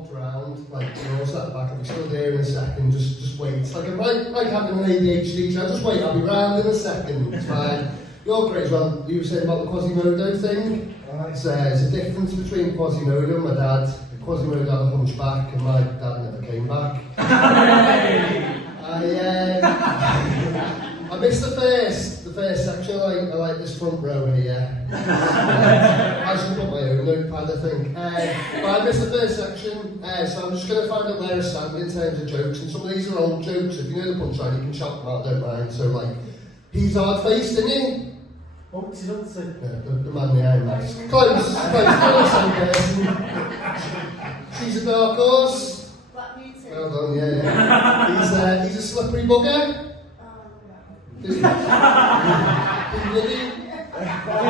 popped around, like, you know, sat back, I'll be still there in a second, just wait. It's like having an ADHD, so just wait, I'll be round in a second, it's fine. You're great as well, you were saying about the Quasimodo thing. There's a difference between Quasimodo and my dad. Quasimodo had a hunchback and my dad never came back. I missed the first section. I like this front row here. I should put my own notepad, I think. But I missed the first section, so I'm just going to find out where I stand in terms of jokes. And some of these are old jokes. If you know the punchline, you can shout them out, don't mind. So, like, he's hard-faced, isn't he? What's his answer? Yeah, the man in the Iron Mask. Close, same person. She's a dark horse. Black Beauty. Well done, yeah. He's a slippery bugger.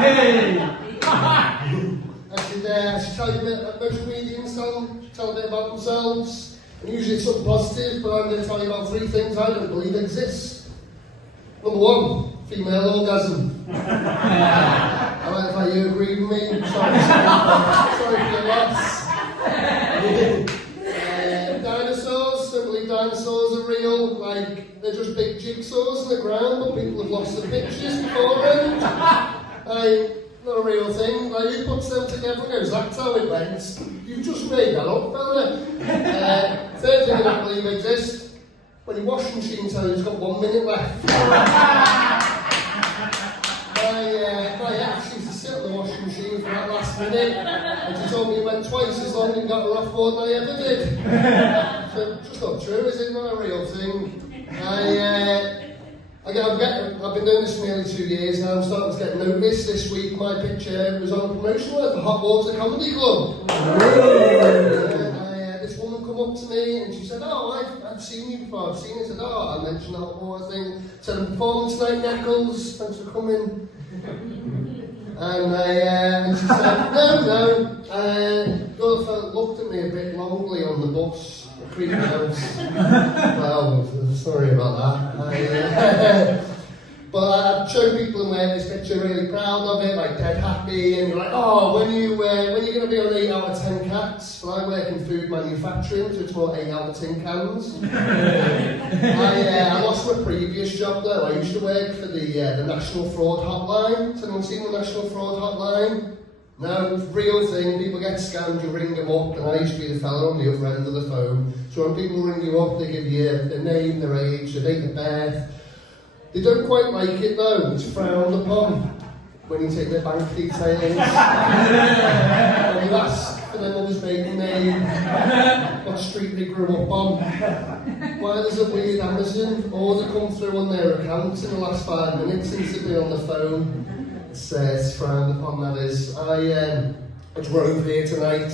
Hey! I should tell you a bit, most comedians tell a bit about themselves, and usually it's something positive, but I'm going to tell you about 3 things I don't believe exist. Number 1, female orgasm. I like how you agree with me. Sorry for your loss. Dinosaurs, don't believe dinosaurs are real. Like, they're just big jigsaws in the ground, but people have lost the pictures beforehand. Not a real thing. Like, who puts them together and goes, that's how it went. You've just made that up, fella. Third thing I don't believe exists, when your washing machine tells you it's got 1 minute left. My ex used to sit on the washing machine for that last minute, and she told me it went twice as long and got her off more than I ever did. So, just not true, is it? Not a real thing. I've been doing this for nearly 2 years now. I'm starting to get noticed. This week my picture was on a promotional at the Hot Water Comedy Club. This woman come up to me and she said, oh, I've seen you before, I've seen you. I said, oh, I mentioned the Hot Water thing. Said, I'm performing tonight in Eccles, thanks for coming. And she said, no. The other fellow looked at me a bit longly on the bus, creeped out. Well, sorry about that. But I've shown people in this picture really proud of it, like dead happy, and you're like, oh, when are you going to be on 8 out of 10 cats? Well, I work in food manufacturing, so it's more 8 out of 10 cans. I lost my previous job though. I used to work for the National Fraud Hotline. Has anyone seen the National Fraud Hotline? No, it's a real thing. People get scammed, you ring them up, and I used to be the fella on the other end of the phone. So when people ring you up, they give you their name, their age, their date of birth. They don't quite like it though, it's frowned upon when you take their bank details. When you ask for their mother's maiden name, what street they grew up on, why there's a weird Amazon order come through on their account in the last 5 minutes since they've been on the phone. It's frowned upon, that is. I drove here tonight,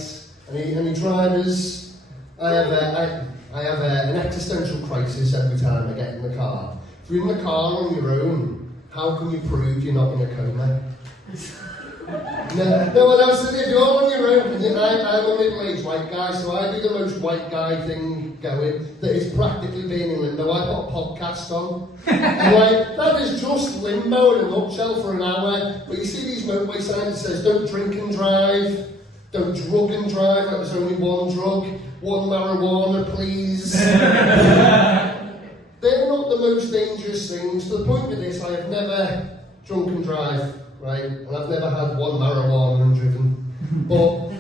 any drivers? I have an existential crisis every time I get in the car. If you're in the car on your own, how can you prove you're not in a coma? No one else, if you're on your own, I'm a middle-aged white guy, so I do the most white guy thing going, that is practically being in limbo. I put a podcast on, and that is just limbo in a nutshell for an hour. But you see these motorway signs that says, don't drink and drive, don't drug and drive, like there's only one drug, one marijuana, please. They're not the most dangerous things. To the point of this, I have never drunk and drive, right? And I've never had one marijuana and driven. But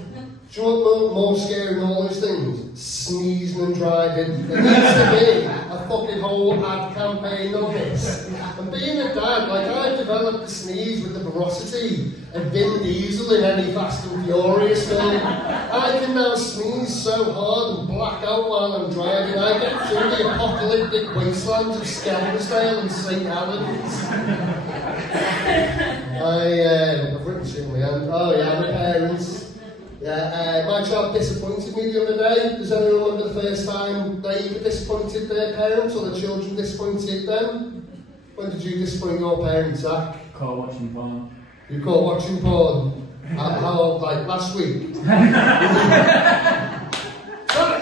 do you know what more scary than all those things? Sneezing and driving. There needs to be a fucking whole ad campaign on this. And being a dad, like I've developed the sneeze with the ferocity of Vin Diesel in any Fast and Furious film. I can now sneeze so hard and black out while I'm driving. I get through the apocalyptic wastelands of Skelmersdale and St. Helens. I've written shit in my hand. Oh yeah, my parents. Yeah, my child disappointed me the other day. Does anyone remember the first time they either disappointed their parents or the children disappointed them? When did you disappoint your parents, Zach? Caught watching porn. You caught watching porn? How old, like last week? Zach,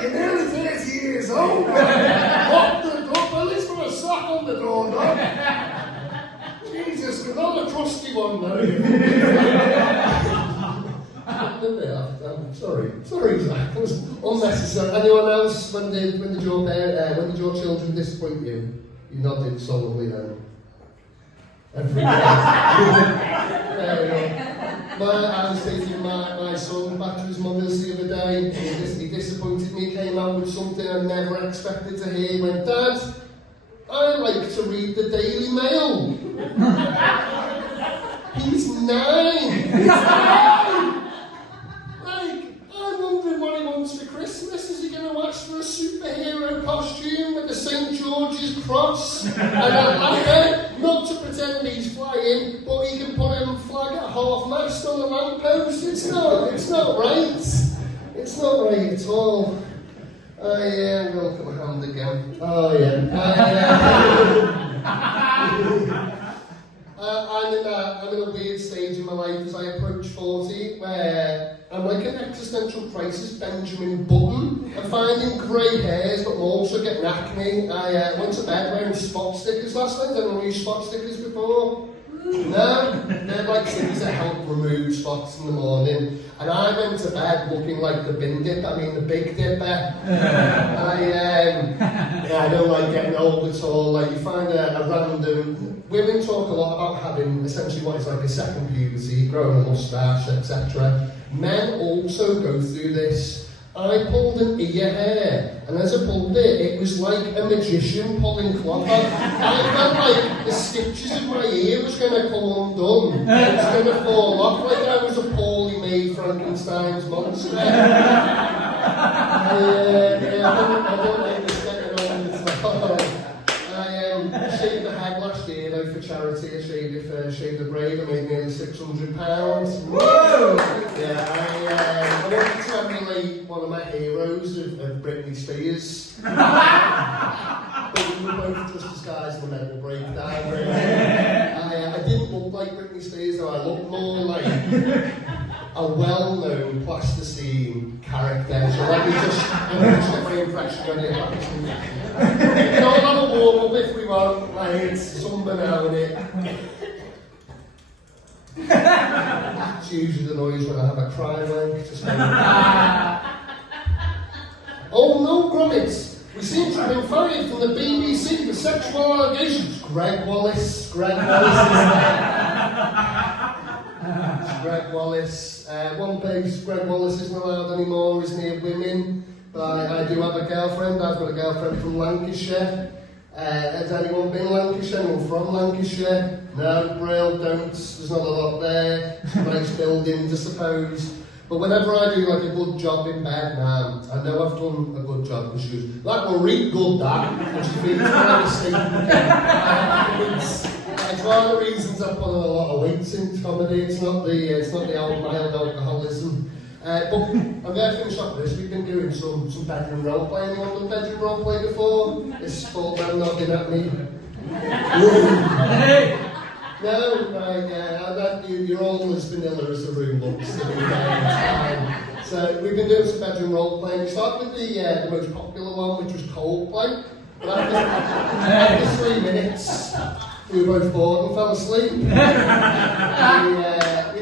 you're nearly 30 years old. Lock the door, at least put a sock on the door, dog. Jesus, you're not a trusty one, though. happened there. I'm sorry, Zach. It was unnecessary. Anyone else? When did your children disappoint you? You nodded solemnly then. Every day. I was thinking my son back to his mother's the other day. He disappointed me. Came out with something I never expected to hear. He went, Dad, I like to read the Daily Mail. He's 9. I'm wondering what he wants for Christmas. Is he going to ask for a superhero costume with the St. George's cross and a ladder? Not to pretend he's flying, but he can put a flag at half-mast on the lamppost. It's not right. It's not right at all. I'm going to look at my hand again. Oh, yeah. I'm in a weird stage in my life as I approach 40, where I'm like an existential crisis Benjamin Button. I'm finding grey hairs, but I'm also getting acne. I went to bed wearing spot stickers last night. I don't know used spot stickers before. No, they're like things that help remove spots in the morning. And I went to bed looking like the bin dipper, the big dipper. I don't like getting old at all. Like you find a random. Women talk a lot about having essentially what is like a second puberty, growing a moustache, etc. Men also go through this. I pulled an ear hair, and as I pulled it, it was like a magician pulling cloth out. I felt like the stitches of my ear was going to come undone. It was going to fall off like I was a poorly made Frankenstein's monster. I don't like this getting on. I shaved the head last year though for charity. I shaved it for Shave the Brave. I made nearly £600. Whoa! Yeah, I wanted to emulate one of my heroes of Britney Spears. But we were both just disguised in a mental breakdown. Really. I didn't look like Britney Spears though. I looked more like a well-known plasticine character. So let me just get my impression on it. We can all have a warm-up if we want. Like it's something out in it. It's usually the noise when I have a cry wank. Oh no, Grommets! We seem to have been fired from the BBC for sexual allegations. Greg Wallace is there. Greg Wallace. One place Greg Wallace isn't allowed anymore is near women. But I do have a girlfriend. I've got a girlfriend from Lancashire. Has anyone been Lancashire? Anyone from Lancashire? No, Brill, don't. There's not a lot there. Nice buildings, I suppose. But whenever I do like a good job in bed, man, I know I've done a good job because she goes, that will read good, that. Which means I'm it's one of the reasons I've put on a lot of weight in comedy. It's not the old mild alcoholism. But I'm going to finish up with this. We've been doing some bedroom role playing. Anyone done bedroom role play before? This full man nodding at me. No, right, you're all as vanilla as the room looks. So we've been doing some bedroom role playing. We started with the most popular one, which was Coldplay. But after 3 minutes, we were both bored and fell asleep. We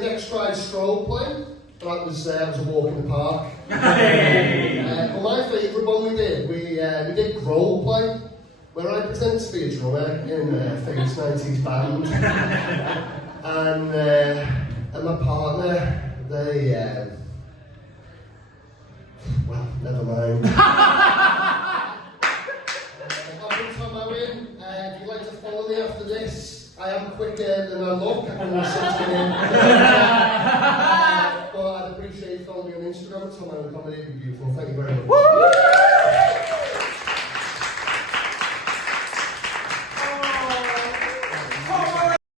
next tried stroll play. That was a walk in the park. Well, my favourite one we did role play, where I pretend to be a drummer in a famous 90s band, and my partner, they, well, never mind. I'm Tom Owen. If you'd like to follow me after this, I am quicker than I look. I can run 60 minutes. But I'd appreciate you following me on Instagram. Tom Owen Comedy. It'd be beautiful. Thank you very much.